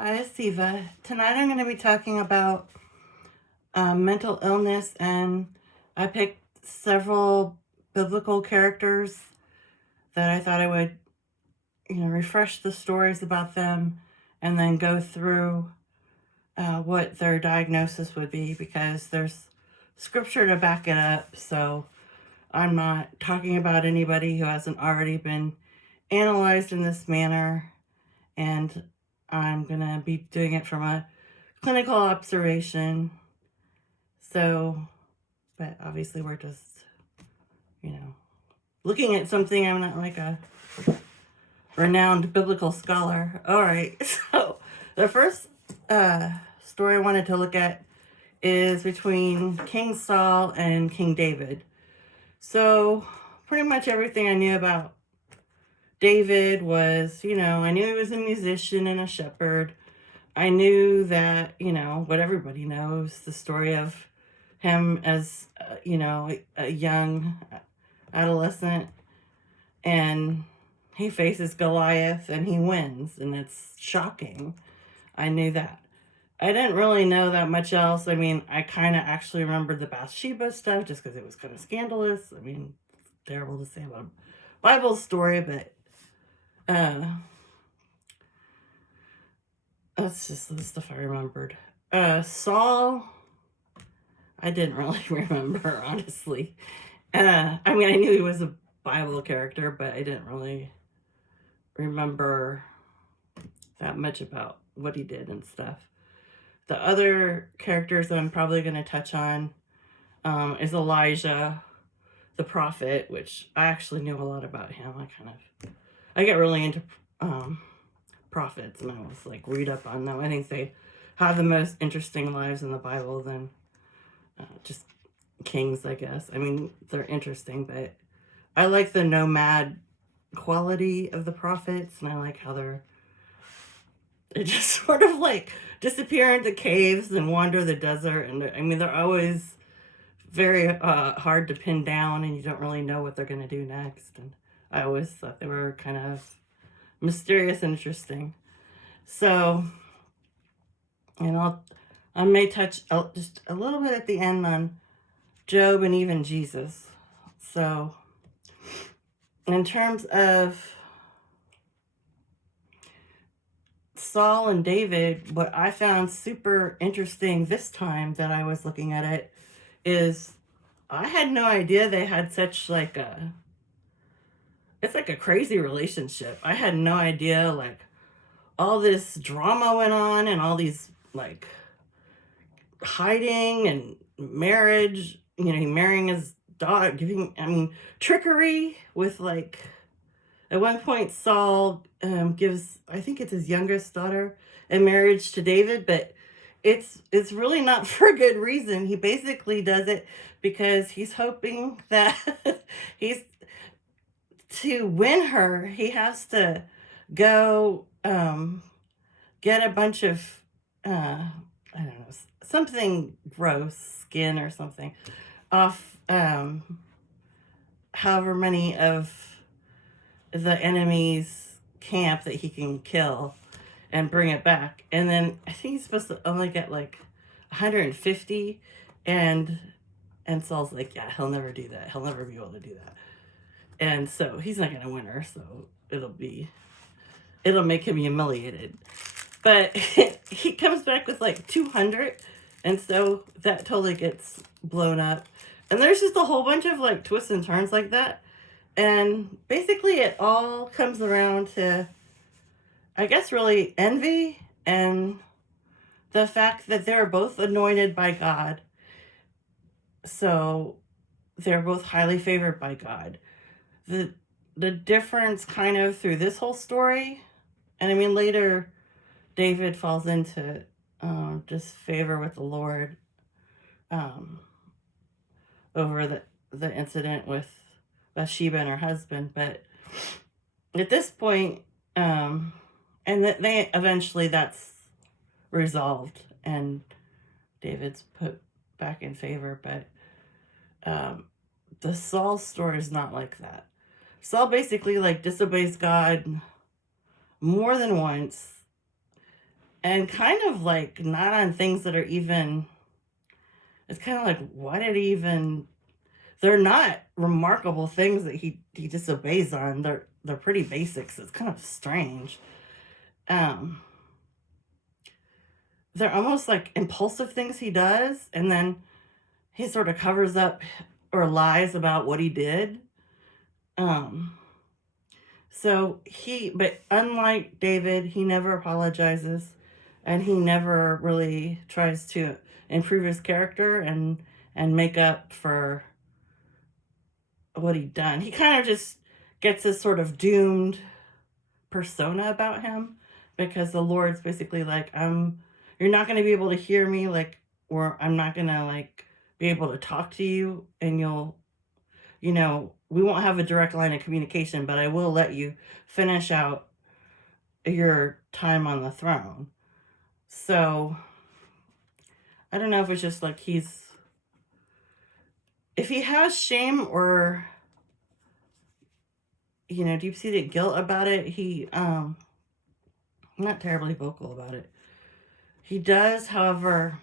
Hi, it's Siva. Tonight I'm going to be talking about mental illness, and I picked several biblical characters that I thought I would, refresh the stories about them and then go through what their diagnosis would be because there's scripture to back it up. So I'm not talking about anybody who hasn't already been analyzed in this manner, and I'm going to be doing it from a clinical observation. So, but obviously we're just, looking at something. I'm not like a renowned biblical scholar. All right. So the first story I wanted to look at is between King Saul and King David. So pretty much everything I knew about David was, I knew he was a musician and a shepherd. I knew that, what everybody knows, the story of him as, a young adolescent, and he faces Goliath and he wins, and it's shocking. I knew that. I didn't really know that much else. I mean, I kind of actually remembered the Bathsheba stuff just because it was kind of scandalous. I mean, it's terrible to say about a Bible story, but that's just the stuff I remembered. Saul, I didn't really remember, honestly. I mean, I knew he was a Bible character, but I didn't really remember that much about what he did and stuff. The other characters that I'm probably going to touch on is Elijah, the prophet, which I actually knew a lot about him. I get really into prophets, and I was like read up on them. I think they have the most interesting lives in the Bible than just kings, I guess. I mean, they're interesting, but I like the nomad quality of the prophets, and I like how they just sort of like disappear into caves and wander the desert. And I mean, they're always very hard to pin down, and you don't really know what they're going to do next. And I always thought they were kind of mysterious and interesting. So, and I may touch just a little bit at the end on Job and even Jesus. So, in terms of Saul and David, what I found super interesting this time that I was looking at it is I had no idea they had such like it's like a crazy relationship. I had no idea like all this drama went on and all these like hiding and marriage, marrying his daughter, trickery with like at one point Saul gives, I think it's his youngest daughter, in marriage to David, but it's really not for a good reason. He basically does it because he's hoping that he's to win her, he has to go get a bunch of I don't know, something gross, skin or something off however many of the enemy's camp that he can kill and bring it back. And then I think he's supposed to only get like 150, and Saul's like, yeah, he'll never do that. He'll never be able to do that. And so he's not gonna win her, so it'll make him humiliated. But he comes back with like 200, and so that totally gets blown up. And there's just a whole bunch of like twists and turns like that. And basically, it all comes around to, I guess, really envy and the fact that they're both anointed by God. So they're both highly favored by God. The difference kind of through this whole story, and I mean, later David falls into disfavor with the Lord over the incident with Bathsheba and her husband. But at this point, and they eventually that's resolved and David's put back in favor. But the Saul story is not like that. Saul basically like disobeys God more than once, and kind of like not on things that are even, it's kind of like, why did he even, they're not remarkable things that he disobeys on. They're pretty basics. It's kind of strange. Um, they're almost like impulsive things he does, and then he sort of covers up or lies about what he did. Um, but unlike David, he never apologizes, and he never really tries to improve his character and make up for what he'd done. He kind of just gets this sort of doomed persona about him, because the Lord's basically like, you're not going to be able to hear me, like, or I'm not going to like be able to talk to you, and we won't have a direct line of communication, but I will let you finish out your time on the throne. So I don't know if it's just like if he has shame or deep-seated guilt about it, he not terribly vocal about it. He does, however,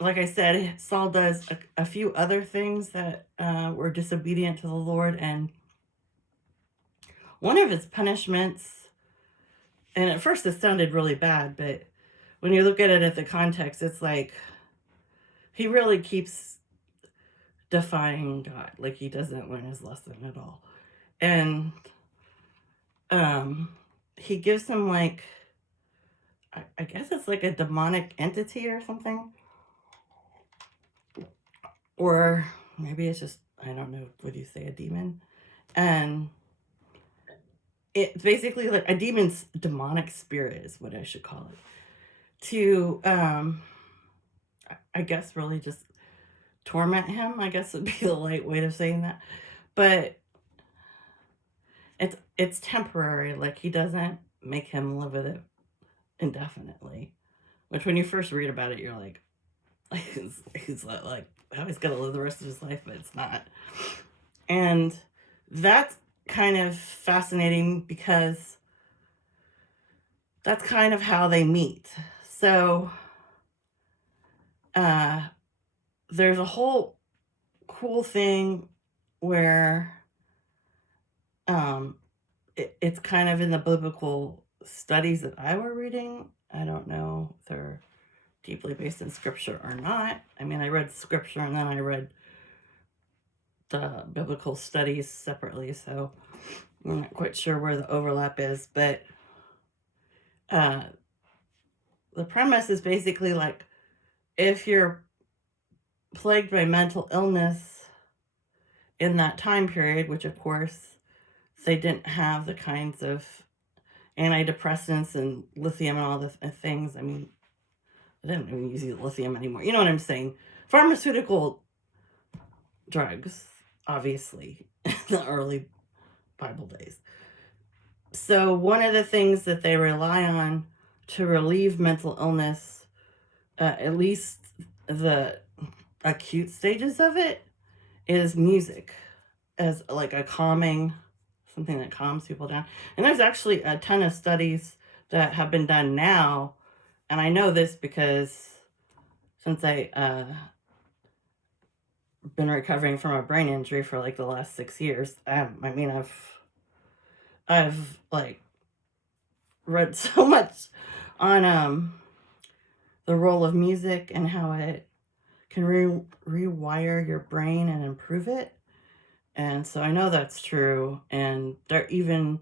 like I said, Saul does a few other things that were disobedient to the Lord, and one of his punishments, and at first it sounded really bad, but when you look at it at the context, it's like he really keeps defying God. Like, he doesn't learn his lesson at all. And he gives him, like, I guess it's like a demonic entity or something. Or maybe it's just, I don't know, would you say a demon? And it's basically like a demon's demonic spirit is what I should call it. To, I guess, really just torment him, I guess would be the light way of saying that. But it's temporary. Like, he doesn't make him live with it indefinitely. Which, when you first read about it, you're like, he's like, how he's gonna live the rest of his life, but it's not. And that's kind of fascinating, because that's kind of how they meet. So there's a whole cool thing where it's kind of in the biblical studies that I were reading. I don't know if they're deeply based in scripture or not. I mean, I read scripture and then I read the biblical studies separately, so I'm not quite sure where the overlap is, but the premise is basically like, if you're plagued by mental illness in that time period, which of course they didn't have the kinds of antidepressants and lithium and all the things. I mean, they didn't even use lithium anymore. You know what I'm saying? Pharmaceutical drugs, obviously, in the early Bible days. So one of the things that they rely on to relieve mental illness, at least the acute stages of it, is music, as like a calming, something that calms people down. And there's actually a ton of studies that have been done now, and I know this because since I been recovering from a brain injury for like the last 6 years, I mean, I've like read so much on the role of music and how it can rewire your brain and improve it. And so I know that's true, and they're even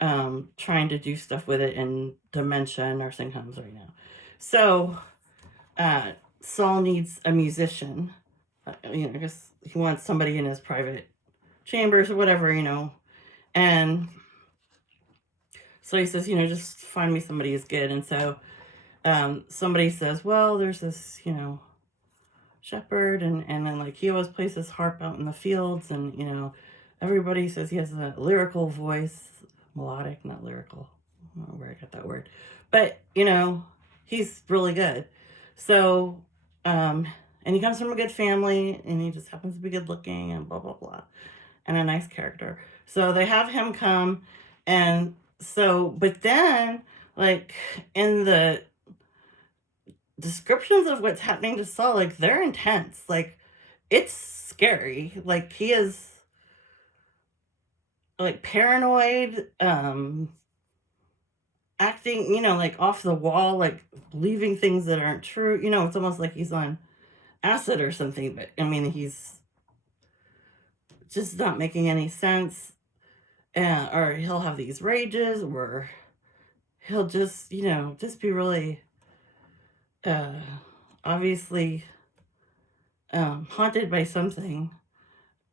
trying to do stuff with it in dementia nursing homes right now. So Saul needs a musician. I guess he wants somebody in his private chambers or whatever, and so he says, just find me somebody who's good. And so somebody says, well, there's this, shepherd, and then like he always plays his harp out in the fields, and everybody says he has a lyrical voice, melodic, not lyrical. I don't know where I got that word, but he's really good. So and he comes from a good family, and he just happens to be good looking and blah blah blah, and a nice character. So they have him come, and So, but then, like, in the descriptions of what's happening to Saul, like, they're intense. Like, it's scary. Like, he is, like, paranoid, acting, like, off the wall, like, believing things that aren't true. It's almost like he's on acid or something, but, I mean, he's just not making any sense. Or he'll have these rages, or he'll just, just be really, uh, obviously, haunted by something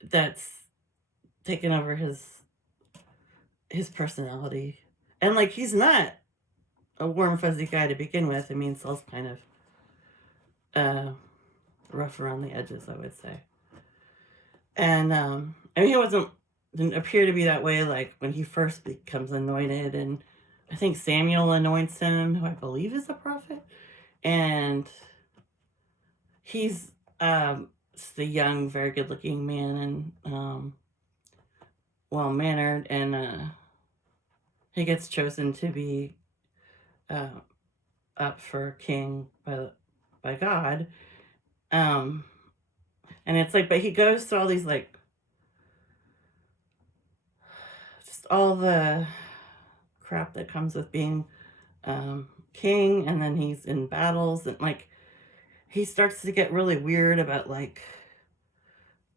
that's taken over his personality. And, like, he's not a warm fuzzy guy to begin with. I mean, Saul's kind of rough around the edges, I would say. And I mean, didn't appear to be that way, like, when he first becomes anointed. And I think Samuel anoints him, who I believe is a prophet. And he's the young, very good looking man, and well mannered, and he gets chosen to be up for king by God. And it's like, but he goes through all these, like, just all the crap that comes with being king, and then he's in battles, and, like, he starts to get really weird about, like,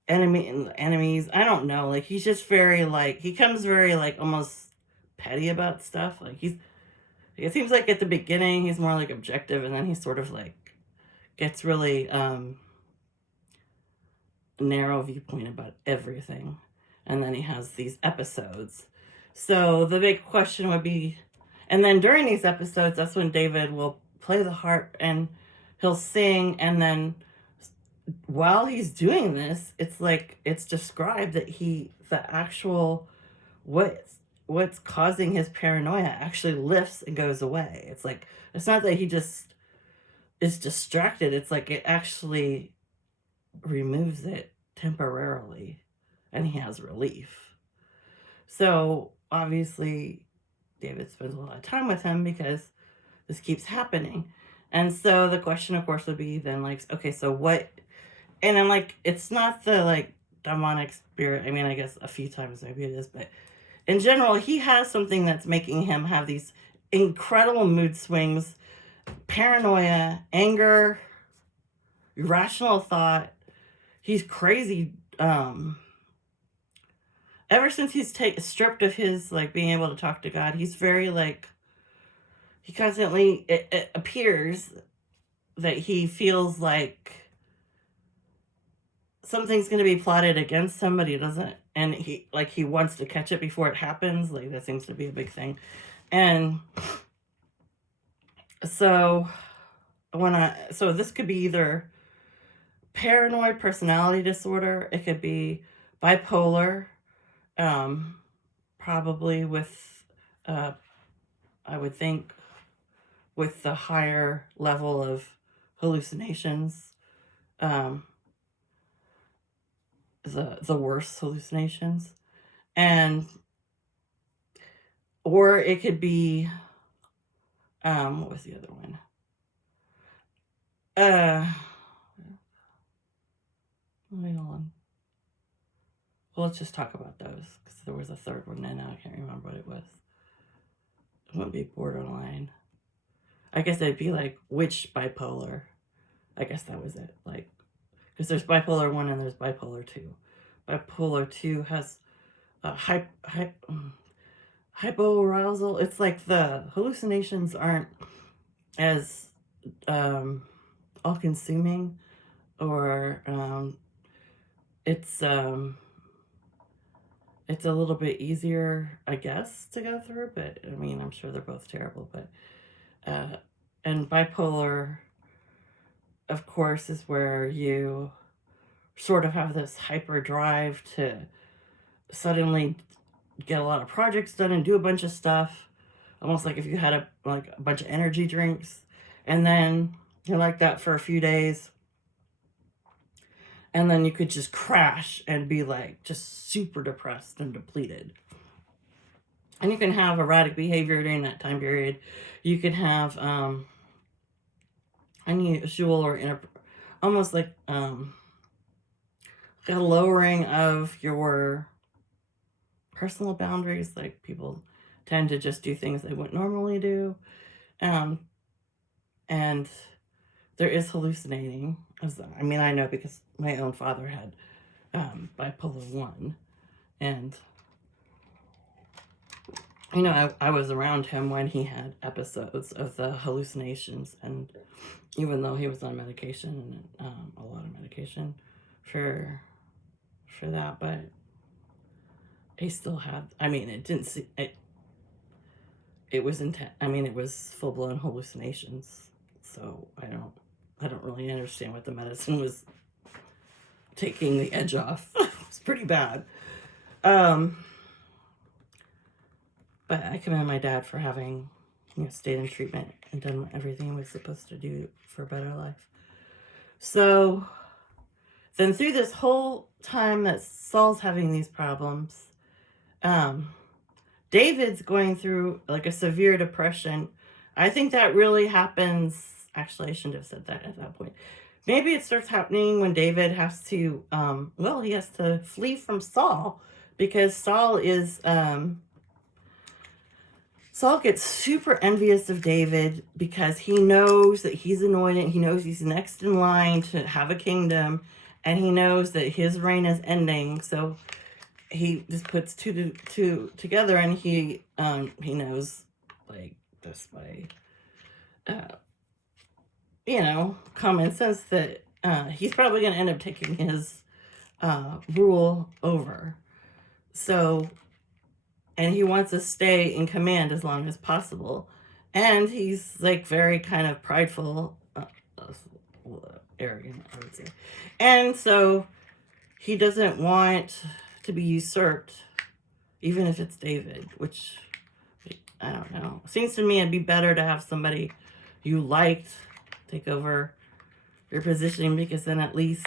enemies. I don't know. Like, he's just very, like, he comes very, like, almost petty about stuff. Like, it seems like at the beginning he's more, like, objective, and then he sort of, like, gets really narrow viewpoint about everything. And then he has these episodes. So the big question would be, and then during these episodes, that's when David will play the harp and he'll sing, and then while he's doing this, it's like, it's described that the actual, what's causing his paranoia actually lifts and goes away. It's like, it's not that he just is distracted. It's like it actually removes it temporarily, and he has relief. So obviously David spends a lot of time with him because this keeps happening. And so the question, of course, would be then, like, okay, so what? And I'm like, it's not the, like, demonic spirit. I mean, I guess a few times maybe it is, but in general, he has something that's making him have these incredible mood swings, paranoia, anger, irrational thought. He's crazy. Ever since he's stripped of his, like, being able to talk to God, he's very, like, he constantly, it appears that he feels like something's going to be plotted against him, but he doesn't, and he wants to catch it before it happens. Like, that seems to be a big thing. And so so this could be either paranoid personality disorder, it could be bipolar, probably with, I would think, with the higher level of hallucinations, the worst hallucinations. And or it could be, what was the other one? Hold on. Well, let's just talk about those, because there was a third one, and now I can't remember what it was. It wouldn't be borderline. I guess it'd be like, which bipolar? I guess that was it. Like, because there's bipolar 1 and there's bipolar 2. Bipolar 2 has a hypoarousal. It's like the hallucinations aren't as all-consuming, or it's a little bit easier, I guess, to go through. But I mean, I'm sure they're both terrible. But and bipolar, of course, is where you sort of have this hyper drive to suddenly get a lot of projects done and do a bunch of stuff, almost like if you had a bunch of energy drinks, and then you're like that for a few days, and then you could just crash and be, like, just super depressed and depleted. And you can have erratic behavior during that time period. You can have unusual or almost like a lowering of your personal boundaries. Like people tend to just do things they wouldn't normally do. And there is hallucinating. I mean, I know because my own father had bipolar 1. And, I was around him when he had episodes of the hallucinations. And even though he was on medication, a lot of medication for that, but he still had, it didn't see, it was intense. It was full-blown hallucinations. So I don't really understand what the medicine was taking the edge off. It's pretty bad. But I commend my dad for having, stayed in treatment and done everything he was supposed to do for a better life. So then through this whole time that Saul's having these problems, David's going through like a severe depression. I think that really happens. Actually, I shouldn't have said that at that point. Maybe it starts happening when David has to, he has to flee from Saul, because Saul gets super envious of David because he knows that he's anointed. He knows he's next in line to have a kingdom, and he knows that his reign is ending. So he just puts two together, and he knows, like, this by common sense, that he's probably going to end up taking his rule over. So, and he wants to stay in command as long as possible, and he's like very kind of prideful, arrogant, I would say, and so he doesn't want to be usurped, even if it's David, which I don't know. Seems to me it'd be better to have somebody you liked take over your position, because then at least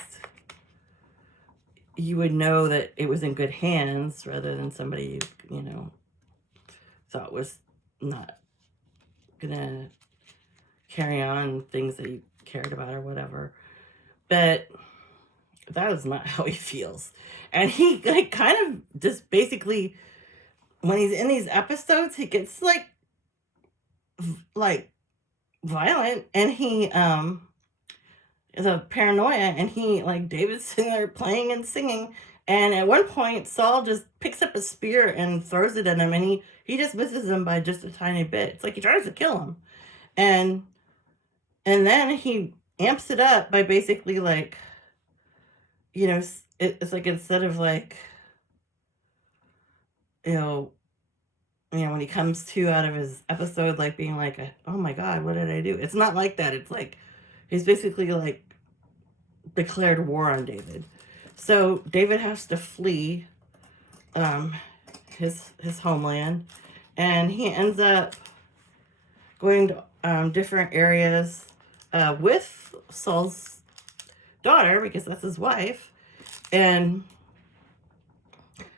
you would know that it was in good hands, rather than somebody you thought was not gonna carry on things that you cared about or whatever. But that is not how he feels. And he like kind of just basically, when he's in these episodes, he gets like violent, and he is a paranoia, and he, like, David's sitting there playing and singing, and at one point Saul just picks up a spear and throws it at him, and he just misses him by just a tiny bit. It's like he tries to kill him, and then he amps it up by basically, like, it's like, instead of, like, when he comes to out of his episode, like, being like, oh my God, what did I do? It's not like that. It's like he's basically like declared war on David. So David has to flee his homeland, and he ends up going to different areas with Saul's daughter, because that's his wife. And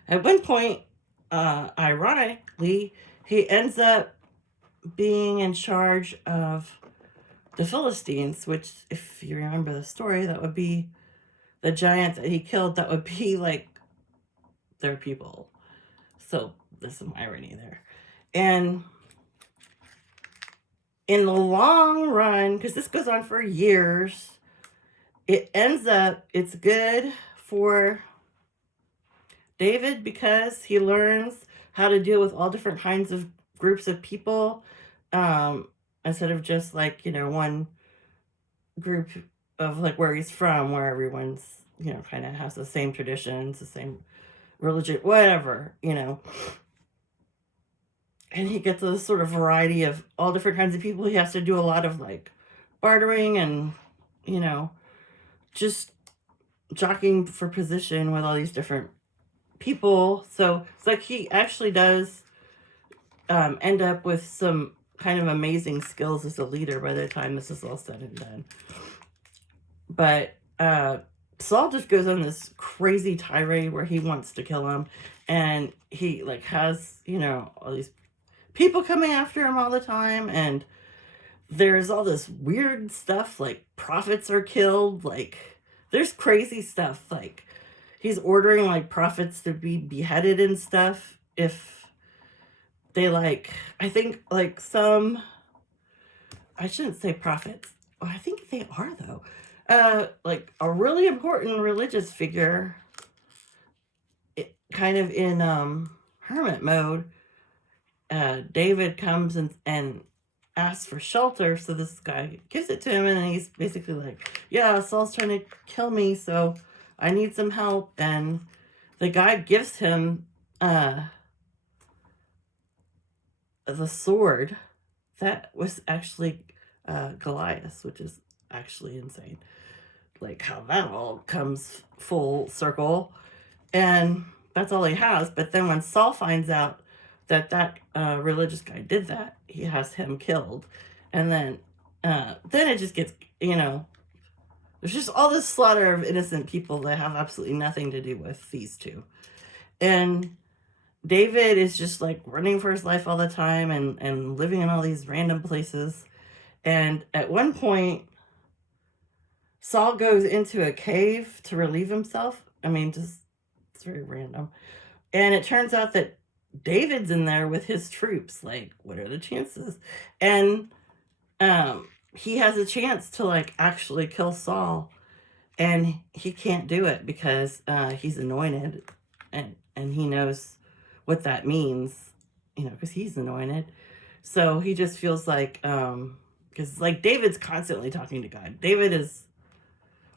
at one point, ironically, he ends up being in charge of the Philistines, which, if you remember the story, that would be the giant that he killed. That would be like their people. So there's some irony there. And in the long run, because this goes on for years, it's good for David, because he learns how to deal with all different kinds of groups of people, instead of just like, one group of like where he's from, where everyone's, kind of has the same traditions, the same religion, whatever, and he gets a sort of variety of all different kinds of people. He has to do a lot of like bartering and, just jockeying for position with all these different people. So it's like he actually does end up with some kind of amazing skills as a leader by the time this is all said and done. But Saul just goes on this crazy tirade where he wants to kill him, and he like has, you know, all these people coming after him all the time, and there's all this weird stuff like prophets are killed, like there's crazy stuff, like he's ordering like prophets to be beheaded and stuff if they like, I think like some, I shouldn't say prophets, well, I think they are though, like a really important religious figure, kind of in hermit mode. David comes and asks for shelter, so this guy gives it to him, and he's basically like, yeah, Saul's trying to kill me, so I need some help. And the guy gives him the sword that was actually Goliath, which is actually insane, like how that all comes full circle. And that's all he has. But then when Saul finds out that that religious guy did that, he has him killed, and then it just gets, you know, there's just all this slaughter of innocent people that have absolutely nothing to do with these two. And David is just like running for his life all the time and living in all these random places. And at one point, Saul goes into a cave to relieve himself. I mean, just it's very random. And it turns out that David's in there with his troops. Like, what are the chances? And he has a chance to like actually kill Saul, and he can't do it because he's anointed, and he knows what that means, you know, because he's anointed. So he just feels like because like David's constantly talking to God. David is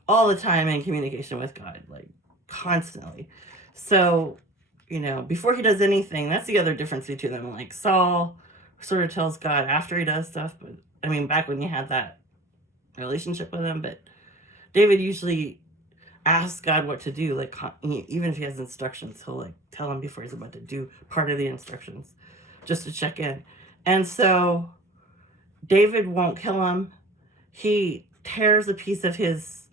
all the time in communication with God, like constantly. So, you know, before he does anything, that's the other difference between them. Like Saul sort of tells God after he does stuff, but I mean, back when you had that relationship with him, but David usually asks God what to do. Like, even if he has instructions, he'll like tell him before he's about to do part of the instructions just to check in. And so David won't kill him. He tears a piece of his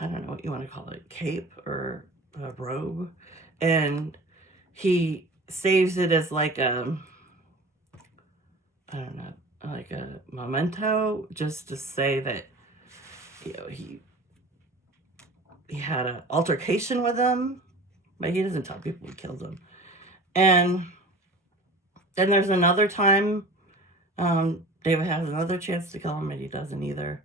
I don't know what you want to call it, cape or a robe, and he saves it as like a, I don't know, like a memento, just to say that, you know, he had an altercation with him, but he doesn't tell people he killed him. And then there's another time, David has another chance to kill him, and he doesn't either.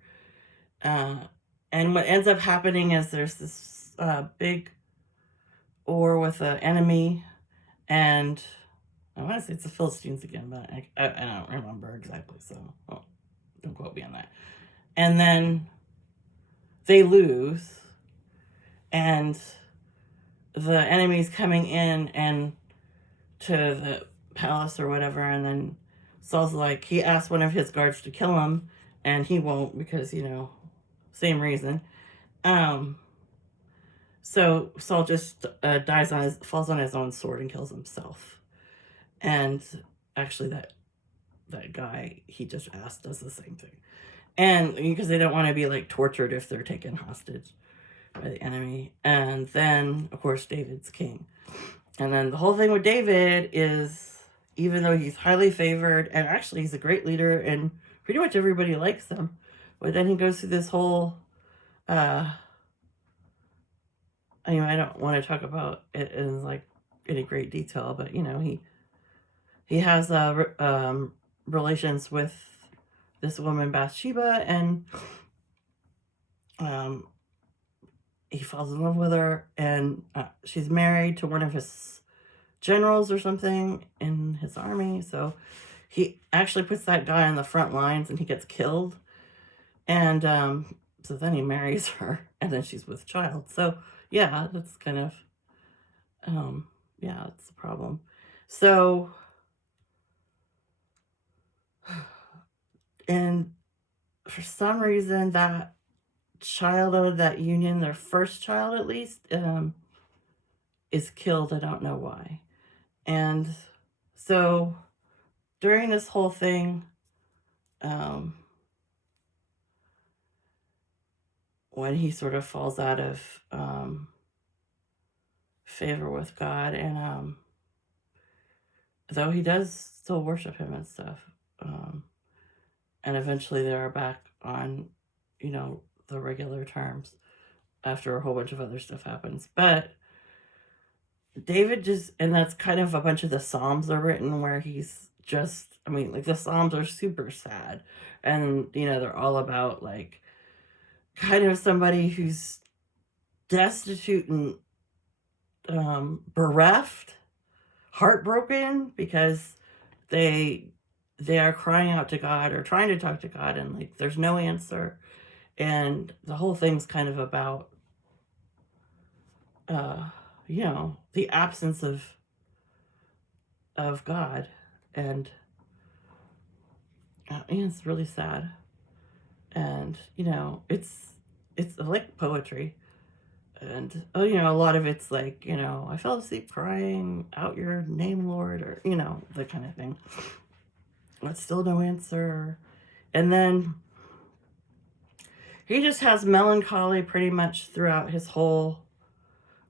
And what ends up happening is there's this big war with an enemy, and I want to say it's the Philistines again, but I don't remember exactly, so don't quote me on that. And then they lose, and the enemy's coming in and to the palace or whatever, and then Saul's like, he asked one of his guards to kill him, and he won't because, you know, same reason. So Saul just falls on his own sword and kills himself. And actually, that guy he just asked does the same thing, and because they don't want to be like tortured if they're taken hostage by the enemy. And then, of course, David's king. And then the whole thing with David is, even though he's highly favored, and actually he's a great leader, and pretty much everybody likes him, but then he goes through this whole anyway, I don't want to talk about it in like any great detail, but you know, he has relations with this woman Bathsheba, and he falls in love with her, and she's married to one of his generals or something in his army. So he actually puts that guy on the front lines, and he gets killed. And so then he marries her, and then she's with child. So yeah, that's kind of yeah, it's a problem. So, and for some reason, that child out of that union, their first child at least, is killed. I don't know why. And so during this whole thing, when he sort of falls out of favor with God, and though he does still worship him and stuff, um, and eventually they are back on, the regular terms after a whole bunch of other stuff happens. But David just, and that's kind of a bunch of the Psalms are written where he's just, I mean, like the Psalms are super sad, and they're all about like kind of somebody who's destitute and bereft, heartbroken because they they are crying out to God or trying to talk to God, and like there's no answer, and the whole thing's kind of about uh the absence of God, and it's really sad, and it's like poetry, and a lot of it's like I fell asleep crying out your name, Lord, or the kind of thing, but still no answer. And then he just has melancholy pretty much throughout his whole,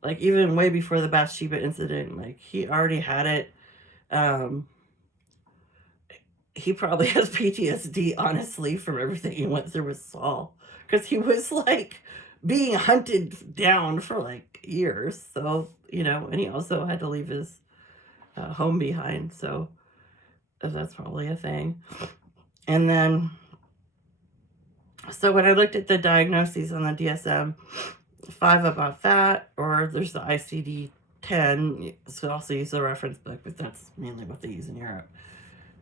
like even way before the Bathsheba incident, like he already had it. um he probably has PTSD, honestly, from everything he went through with Saul, because he was like being hunted down for like years. So, and he also had to leave his home behind. So that's probably a thing. And then, so when I looked at the diagnoses on the DSM-5 about that, or there's the ICD-10, so also use the reference book, but that's mainly what they use in Europe.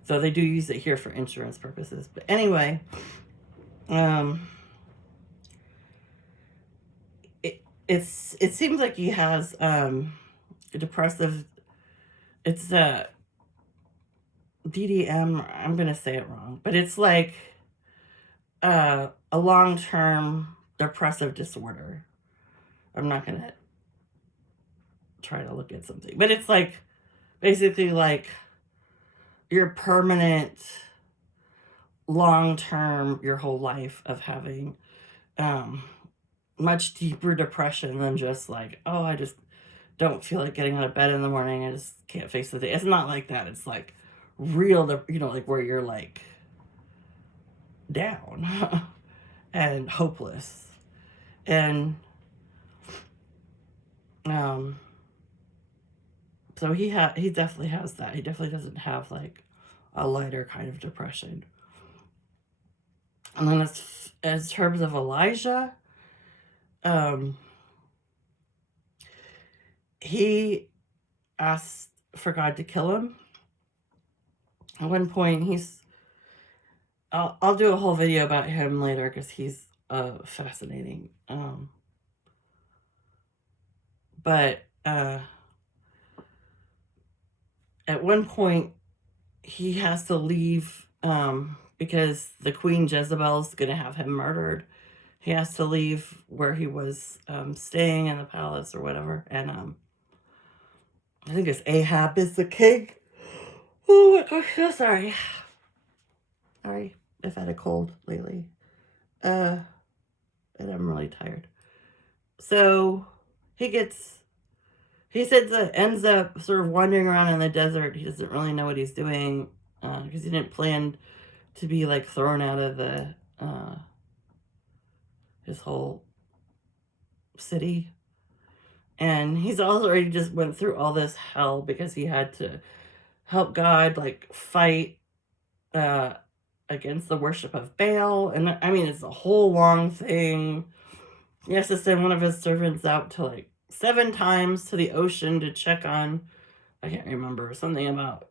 So they do use it here for insurance purposes. But anyway, it seems like he has a depressive. It's a DDM. I'm gonna say it wrong, but it's like a long-term depressive disorder. I'm not gonna try to look at something, but it's like basically like your permanent, long-term, your whole life of having much deeper depression than just like, oh, I just don't feel like getting out of bed in the morning, I just can't face the day. It's not like that. It's like real, like where you're like down and hopeless. And so he definitely has that. He definitely doesn't have like a lighter kind of depression. And then as terms of Elijah, he asked for God to kill him. At one point, I'll do a whole video about him later because he's fascinating. But at one point, he has to leave because the Queen Jezebel's going to have him murdered. He has to leave where he was staying in the palace or whatever. And I think it's Ahab is the king. Oh my gosh, so sorry. Sorry, I've had a cold lately. And I'm really tired. So he said that ends up sort of wandering around in the desert. He doesn't really know what he's doing because he didn't plan to be like thrown out of the his whole city. And he's already just went through all this hell because he had to help God like fight against the worship of Baal. And I mean, it's a whole long thing. He has to send one of his servants out to like 7 times to the ocean to check on, I can't remember, something about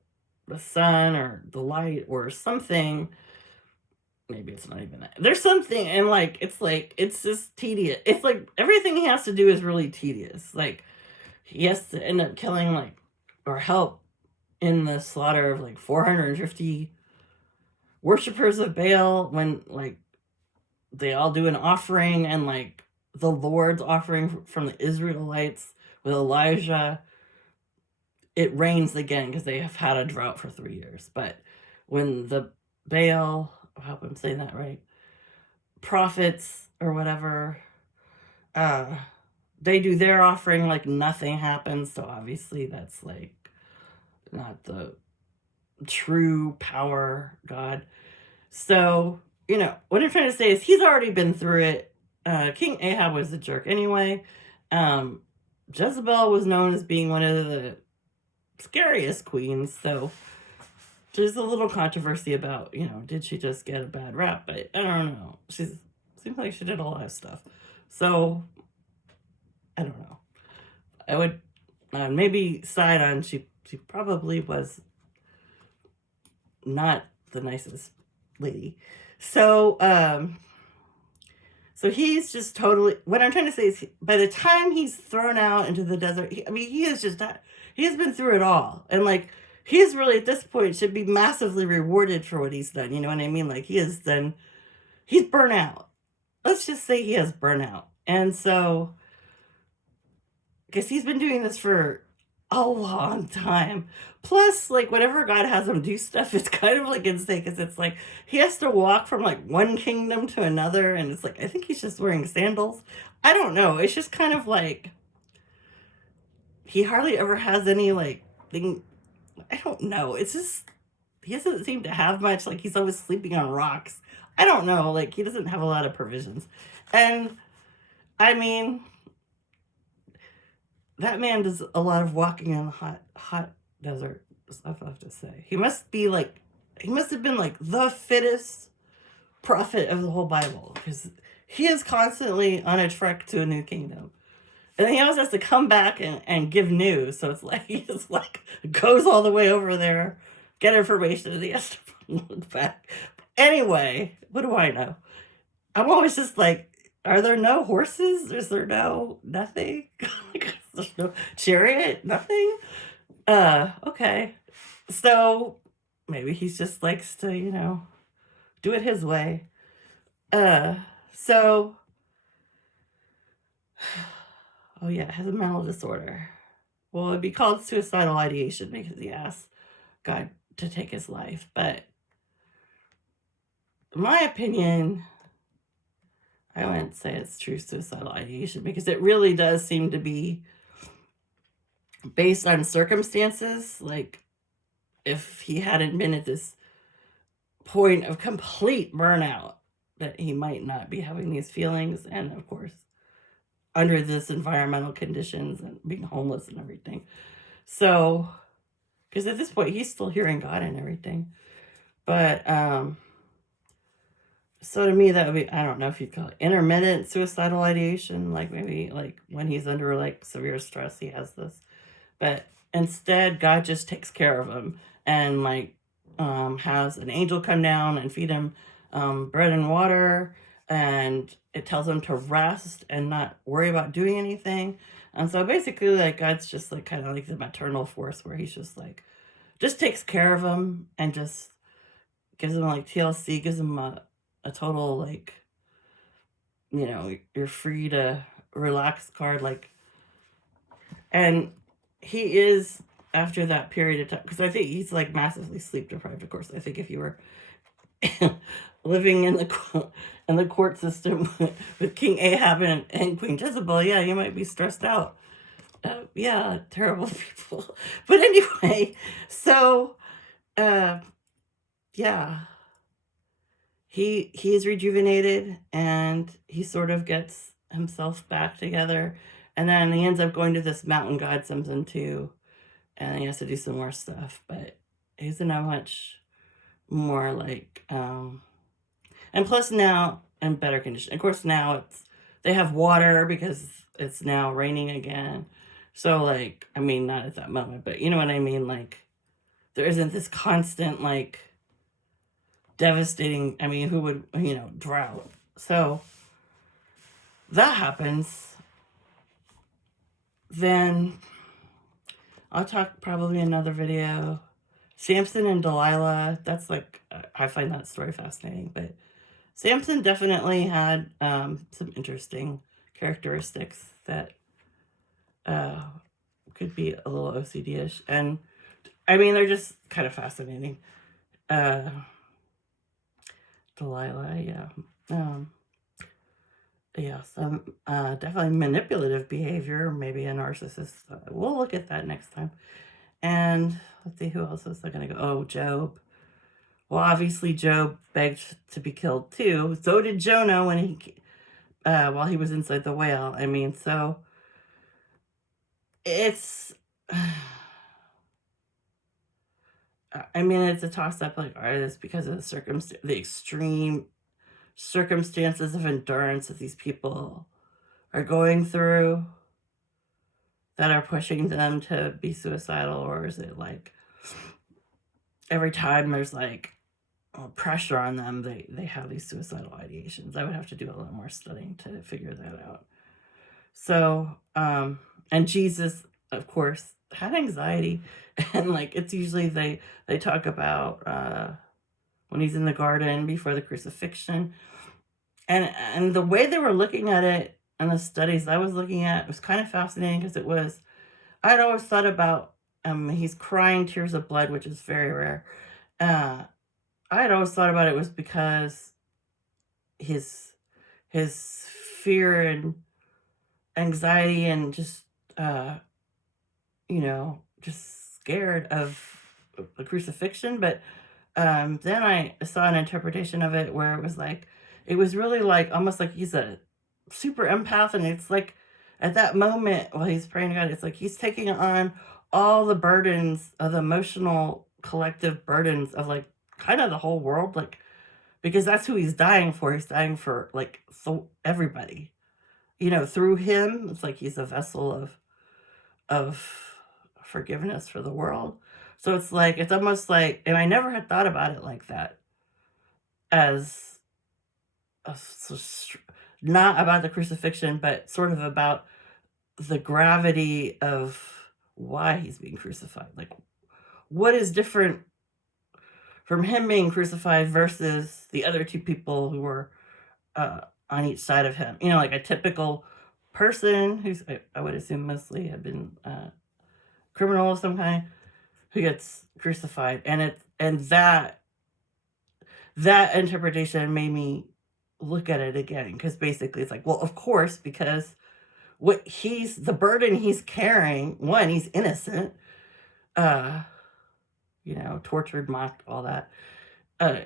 the sun or the light or something. Maybe it's not even that. There's something, and like it's just tedious. It's like everything he has to do is really tedious. Like he has to end up killing like or help in the slaughter of like 450 worshippers of Baal when like they all do an offering, and like the Lord's offering from the Israelites with Elijah, it rains again because they have had a drought for 3 years. But when the Baal, I hope I'm saying that right, prophets or whatever, they do their offering, like nothing happens. So obviously that's like not the true power God. So, what I'm trying to say is he's already been through it. King Ahab was a jerk anyway. Um, Jezebel was known as being one of the scariest queens. So there's a little controversy about, did she just get a bad rap? But I don't know. Seems like she did a lot of stuff. So I don't know. I would maybe side on she probably was not the nicest lady. So so he's just totally, what I'm trying to say is by the time he's thrown out into the desert, he is just not, he has been through it all. And like, he's really at this point should be massively rewarded for what he's done. You know what I mean? Like he's burnt out. Let's just say he has burnout. And so, because he's been doing this for a long time. Plus, like, whenever God has him do stuff, it's kind of like insane because it's like he has to walk from like one kingdom to another, and it's like I think he's just wearing sandals. I don't know. It's just kind of like he hardly ever has any like thing. I don't know. It's just he doesn't seem to have much. Like he's always sleeping on rocks. I don't know. Like he doesn't have a lot of provisions, and I mean that man does a lot of walking in the hot desert stuff. I have to say, he must have been like the fittest prophet of the whole Bible because he is constantly on a trek to a new kingdom, and then he always has to come back and give news. So it's like he just like goes all the way over there, get information, and he has to look back. Anyway, what do I know? I'm always just like, are there no horses? Is there nothing? There's no chariot? Nothing? Okay. So maybe he just likes to, do it his way. So oh yeah, has a mental disorder. Well, it'd be called suicidal ideation because he asked God to take his life. But in my opinion, I wouldn't say it's true suicidal ideation because it really does seem to be based on circumstances. Like if he hadn't been at this point of complete burnout, that he might not be having these feelings. And of course, under this environmental conditions and being homeless and everything. So, because at this point he's still hearing God and everything. But so to me that would be, I don't know if you'd call it intermittent suicidal ideation, like maybe like when he's under like severe stress he has this. But instead God just takes care of him and like has an angel come down and feed him bread and water, and it tells him to rest and not worry about doing anything. And so basically like God's just like kind of like the maternal force where he's just like just takes care of him and just gives him like TLC, gives him a total like, you're free to relax card. Like, and he is after that period of time, because I think he's like massively sleep deprived. Of course, I think if you were living in the court system with King Ahab and Queen Jezebel, yeah, you might be stressed out. Yeah, terrible people. But anyway, so yeah, he is rejuvenated and he sort of gets himself back together, and then he ends up going to this mountain God sends him to, and he has to do some more stuff. But he's in a much more like and plus now in better condition. Of course now they have water because it's now raining again. So like, I mean, not at that moment, but you know what I mean? Like there isn't this constant like devastating, I mean, who would, drought. So that happens. Then I'll talk probably another video. Samson and Delilah, that's like, I find that story fascinating, but Samson definitely had some interesting characteristics that could be a little OCD-ish. And I mean, they're just kind of fascinating. Delilah, yeah. yeah, some definitely manipulative behavior, maybe a narcissist. We'll look at that next time. And let's see, who else was I going to go? Oh, Job. Well, obviously, Job begged to be killed too. So did Jonah when while he was inside the whale. I mean, so it's. I mean, it's a toss up. Like, are this because of the extreme circumstances of endurance that these people are going through that are pushing them to be suicidal, or is it like every time there's like pressure on them, they have these suicidal ideations? I would have to do a lot more studying to figure that out. So, and Jesus, of course, had anxiety, and like it's usually they talk about when he's in the garden before the crucifixion, and the way they were looking at it and the studies I was looking at was kind of fascinating because it was I'd always thought about he's crying tears of blood, which is very rare. Uh, I had always thought about it was because his his fear and anxiety and just uh just scared of the crucifixion. But then I saw an interpretation of it where it was like, it was really like almost like he's a super empath. And it's like at that moment while he's praying to God, it's like he's taking on all the burdens of the emotional collective burdens of like kind of the whole world. Like, because that's who he's dying for. He's dying for like everybody, through him. It's like he's a vessel of forgiveness for the world. So it's like it's almost like, and I never had thought about it like that, as a, not about the crucifixion, but sort of about the gravity of why he's being crucified. Like, what is different from him being crucified versus the other two people who were on each side of him? Like a typical person who's, I would assume mostly have been criminal of some kind, who gets crucified. And that interpretation made me look at it again, because basically it's like, well, of course, because the burden he's carrying, one, he's innocent, uh tortured, mocked, all that, uh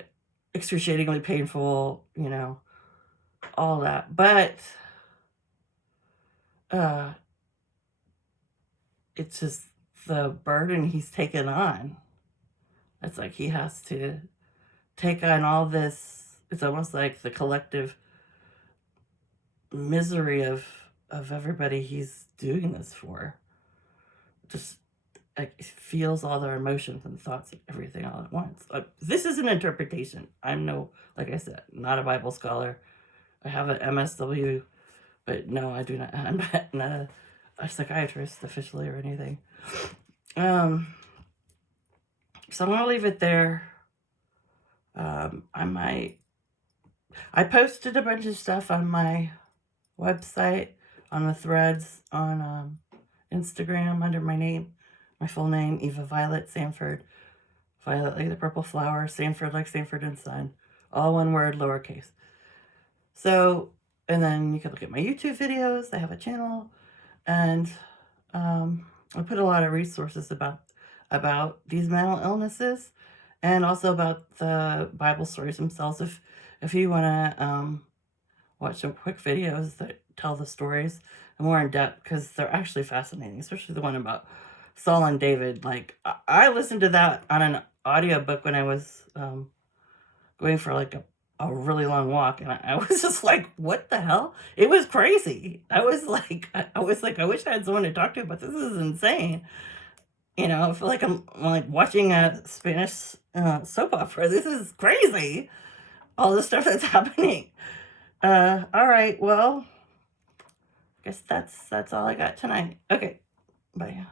excruciatingly painful, all that. But uh it's just the burden he's taken on. It's like he has to take on all this. It's almost like the collective misery of everybody he's doing this for. Just like feels all their emotions and thoughts and everything all at once. This is an interpretation. I'm like I said, not a Bible scholar. I have an MSW, but no, I do not. I'm not a psychiatrist officially or anything. So I'm gonna leave it there. I posted a bunch of stuff on my website, on the threads, on Instagram under my full name, Eva Violet Sanford. Violet like the purple flower, Sanford like Sanford and Son. All one word, lowercase. So, and then you can look at my YouTube videos. I have a channel, and I put a lot of resources about these mental illnesses, and also about the Bible stories themselves. If you want to watch some quick videos that tell the stories more in depth, because they're actually fascinating, especially the one about Saul and David. Like, I listened to that on an audiobook when I was going for like a really long walk, and I was just like, what the hell? It was crazy. I was like, I wish I had someone to talk to, but this is insane. I feel like I'm like watching a Spanish soap opera. This is crazy. All the stuff that's happening. All right, well, I guess that's all I got tonight. Okay, bye.